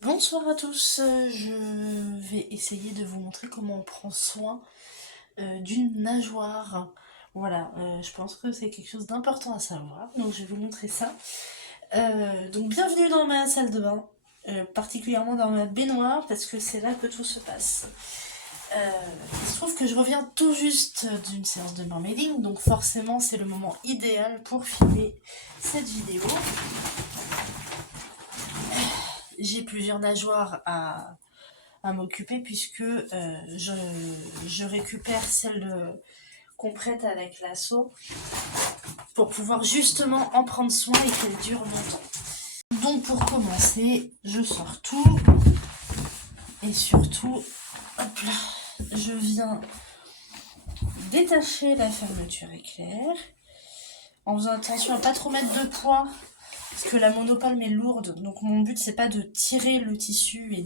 Bonsoir à tous, je vais essayer de vous montrer comment on prend soin d'une nageoire. Voilà, je pense que c'est quelque chose d'important à savoir, donc je vais vous montrer ça. Donc bienvenue dans ma salle de bain, particulièrement dans ma baignoire, parce que c'est là que tout se passe. Il se trouve que je reviens tout juste d'une séance de mermaiding, donc forcément c'est le moment idéal pour filmer cette vidéo. J'ai plusieurs nageoires à m'occuper puisque je récupère celle qu'on prête avec l'assaut pour pouvoir justement en prendre soin et qu'elle dure longtemps. Donc pour commencer, je sors tout et surtout, hop là, je viens détacher la fermeture éclair en faisant attention à pas trop mettre de poids parce que la monopalme est lourde, donc mon but c'est pas de tirer le tissu et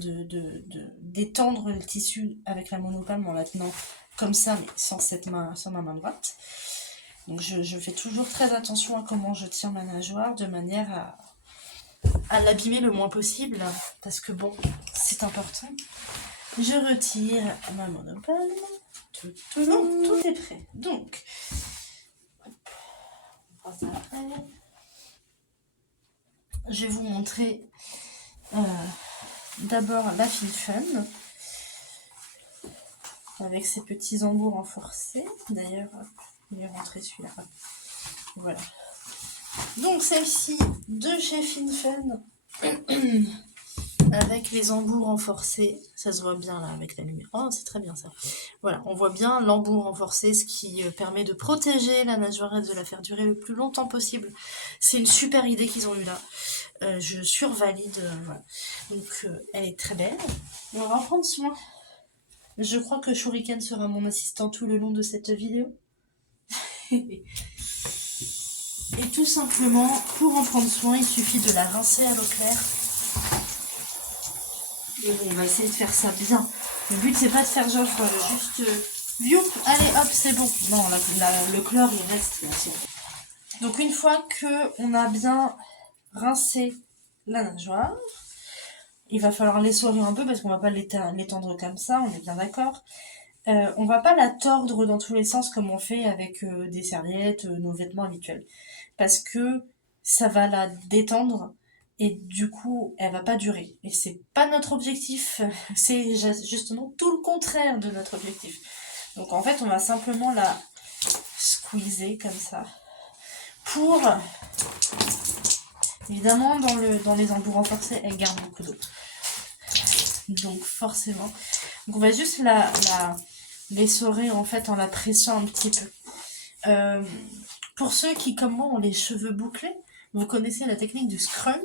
d'étendre le tissu avec la monopalme en la tenant comme ça, mais sans ma main droite. Donc je fais toujours très attention à comment je tiens ma nageoire, de manière à l'abîmer le moins possible, parce que bon, c'est important. Je retire ma monopalme, tout est prêt. Donc, hop, on passe après. Je vais vous montrer d'abord la fine fun avec ses petits embours renforcés. D'ailleurs, il est rentré celui-là. Voilà. Donc celle-ci de chez FinFun avec les embouts renforcés. Ça se voit bien là avec la lumière. Oh, c'est très bien ça. Voilà, on voit bien l'embout renforcé, ce qui permet de protéger la nageoire et de la faire durer le plus longtemps possible. C'est une super idée qu'ils ont eue là. Je survalide. Voilà. Donc elle est très belle. Et on va en prendre soin. Je crois que Shuriken sera mon assistant tout le long de cette vidéo. Et tout simplement, pour en prendre soin, il suffit de la rincer à l'eau claire. Et on va essayer de faire ça bien. Le but, c'est pas de faire genre juste... allez hop, c'est bon. Non, le chlore, il reste là. Donc une fois qu'on a bien rincé la nageoire, il va falloir l'essorer un peu parce qu'on va pas l'étendre comme ça, on est bien d'accord. On va pas la tordre dans tous les sens comme on fait avec des serviettes, nos vêtements habituels. Parce que ça va la détendre et du coup elle va pas durer. Et c'est pas notre objectif, c'est justement tout le contraire de notre objectif. Donc en fait on va simplement la squeezer comme ça pour... Évidemment dans les embouts renforcés elle garde beaucoup d'eau. Donc forcément. Donc on va juste l'essorer en fait en la pressant un petit peu. Pour ceux qui, comme moi, ont les cheveux bouclés, vous connaissez la technique du scrunch.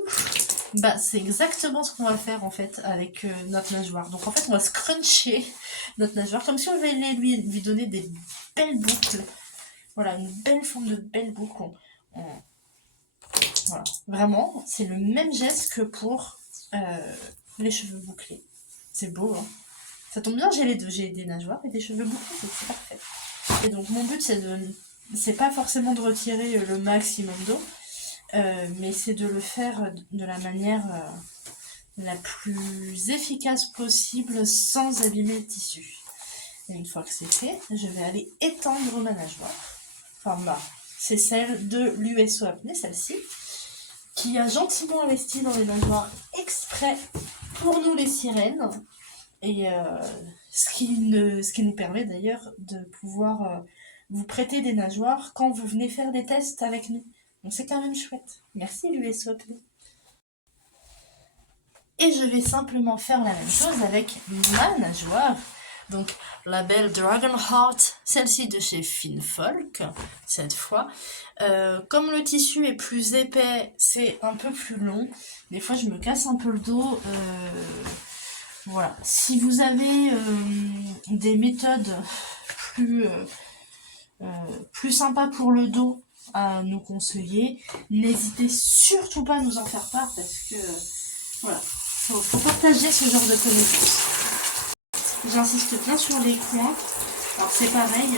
Bah, c'est exactement ce qu'on va faire en fait avec notre nageoire. Donc en fait, on va scruncher notre nageoire comme si on voulait lui donner des belles boucles. Voilà, une belle forme de belle boucle. Voilà, vraiment, c'est le même geste que pour les cheveux bouclés. C'est beau, hein. Ça tombe bien, j'ai les deux. J'ai des nageoires et des cheveux bouclés, donc c'est parfait. Et donc mon but, c'est pas forcément de retirer le maximum d'eau, mais c'est de le faire de la manière la plus efficace possible sans abîmer le tissu. Et une fois que c'est fait, je vais aller étendre ma nageoire. Enfin là, c'est celle de l'USO Apnée, celle-ci, qui a gentiment investi dans les nageoires exprès pour nous les sirènes. Et ce qui nous permet d'ailleurs de pouvoir vous prêter des nageoires quand vous venez faire des tests avec nous. Donc c'est quand même chouette. Merci l'USOP. Et je vais simplement faire la même chose avec ma nageoire. Donc la belle Dragon Heart, celle-ci de chez Finfolk, cette fois. Comme le tissu est plus épais, c'est un peu plus long. Des fois je me casse un peu le dos. Voilà. Si vous avez des méthodes plus sympas pour le dos à nous conseiller, n'hésitez surtout pas à nous en faire part parce que voilà, faut partager ce genre de connaissances. J'insiste bien sur les coins. Alors c'est pareil,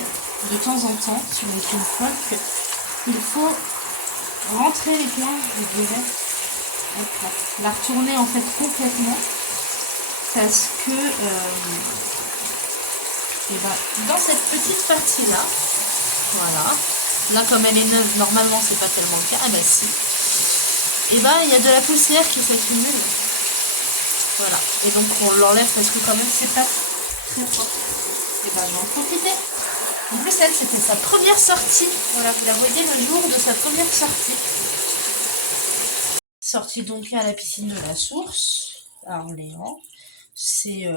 de temps en temps, sur les films folk, il faut rentrer les coins, je dirais, la retourner en fait complètement parce que et ben, dans cette petite partie là, voilà, là comme elle est neuve, normalement c'est pas tellement le cas, ah bah si, et ben il y a de la poussière qui s'accumule, voilà, et donc on l'enlève parce que quand même c'est pas très propre, et ben je vais en profiter. En plus elle c'était sa première sortie, voilà, vous la voyez le jour de sa première sortie. Sortie donc à la piscine de la Source, à Orléans. C'est,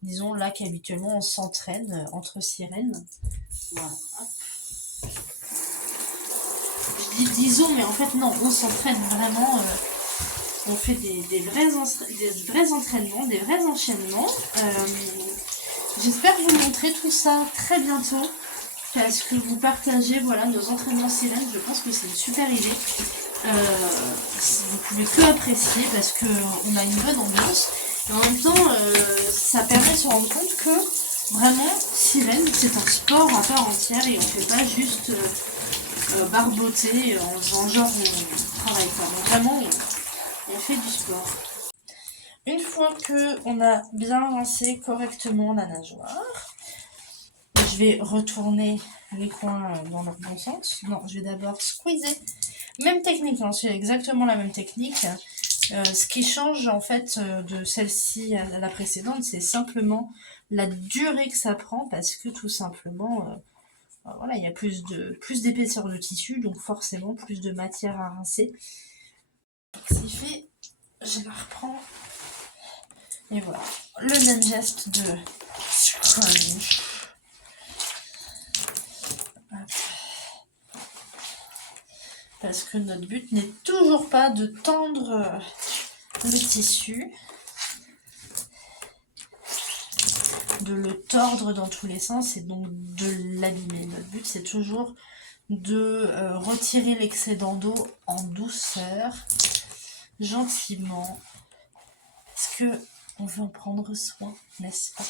disons, là qu'habituellement on s'entraîne entre sirènes. Voilà. Je dis disons, mais en fait non, on s'entraîne vraiment. On fait des vrais entraînements, des vrais enchaînements. J'espère vous montrer tout ça très bientôt. Parce que vous partagez voilà, nos entraînements sirènes, je pense que c'est une super idée. Vous pouvez que apprécier parce qu'on a une bonne ambiance. Et en même temps, ça permet de se rendre compte que vraiment, sirène, c'est un sport à part entière et on ne fait pas juste barboter en faisant genre on travaille pas. Donc vraiment, on fait du sport. Une fois qu'on a bien rincé correctement la nageoire, je vais retourner les coins dans leur bon sens. Non, je vais d'abord squeezer. Même technique, hein, c'est exactement la même technique. Ce qui change en fait de celle-ci à la précédente, c'est simplement la durée que ça prend parce que tout simplement, voilà, il y a plus d'épaisseur de tissu, donc forcément plus de matière à rincer. Ce qui fait, je la reprends. Et voilà, le même geste de scrunch. Parce que notre but n'est toujours pas de tendre le tissu, de le tordre dans tous les sens et donc de l'abîmer. Notre but c'est toujours de retirer l'excédent d'eau en douceur, gentiment, parce que on veut en prendre soin, n'est-ce pas?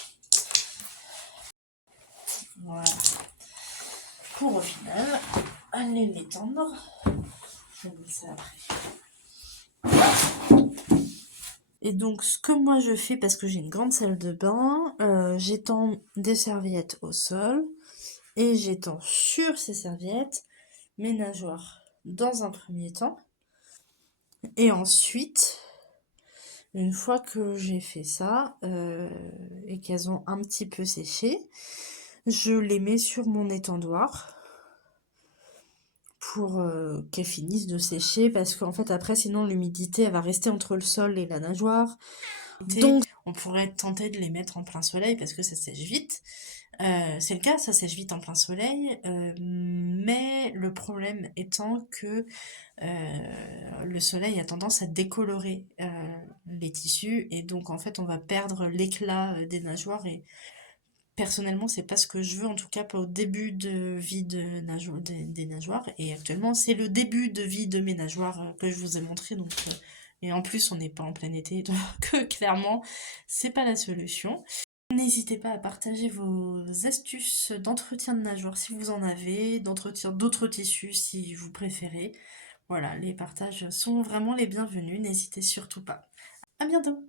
Voilà. Pour au final, aller l'étendre. Je vais ça après. Et donc, ce que moi je fais, parce que j'ai une grande salle de bain, j'étends des serviettes au sol et j'étends sur ces serviettes mes nageoires dans un premier temps. Et ensuite, une fois que j'ai fait ça et qu'elles ont un petit peu séché, je les mets sur mon étendoir pour qu'elles finissent de sécher parce qu'en fait après sinon l'humidité elle va rester entre le sol et la nageoire. Donc on pourrait tenter de les mettre en plein soleil parce que ça sèche vite. C'est le cas, ça sèche vite en plein soleil, mais le problème étant que le soleil a tendance à décolorer les tissus et donc en fait on va perdre l'éclat des nageoires et personnellement c'est pas ce que je veux, en tout cas pas au début de vie des nageoires, et actuellement c'est le début de vie de mes nageoires que je vous ai montré, donc et en plus on n'est pas en plein été donc clairement c'est pas la solution. N'hésitez pas à partager vos astuces d'entretien de nageoire si vous en avez, d'entretien d'autres tissus si vous préférez. Voilà, les partages sont vraiment les bienvenus, n'hésitez surtout pas. À bientôt!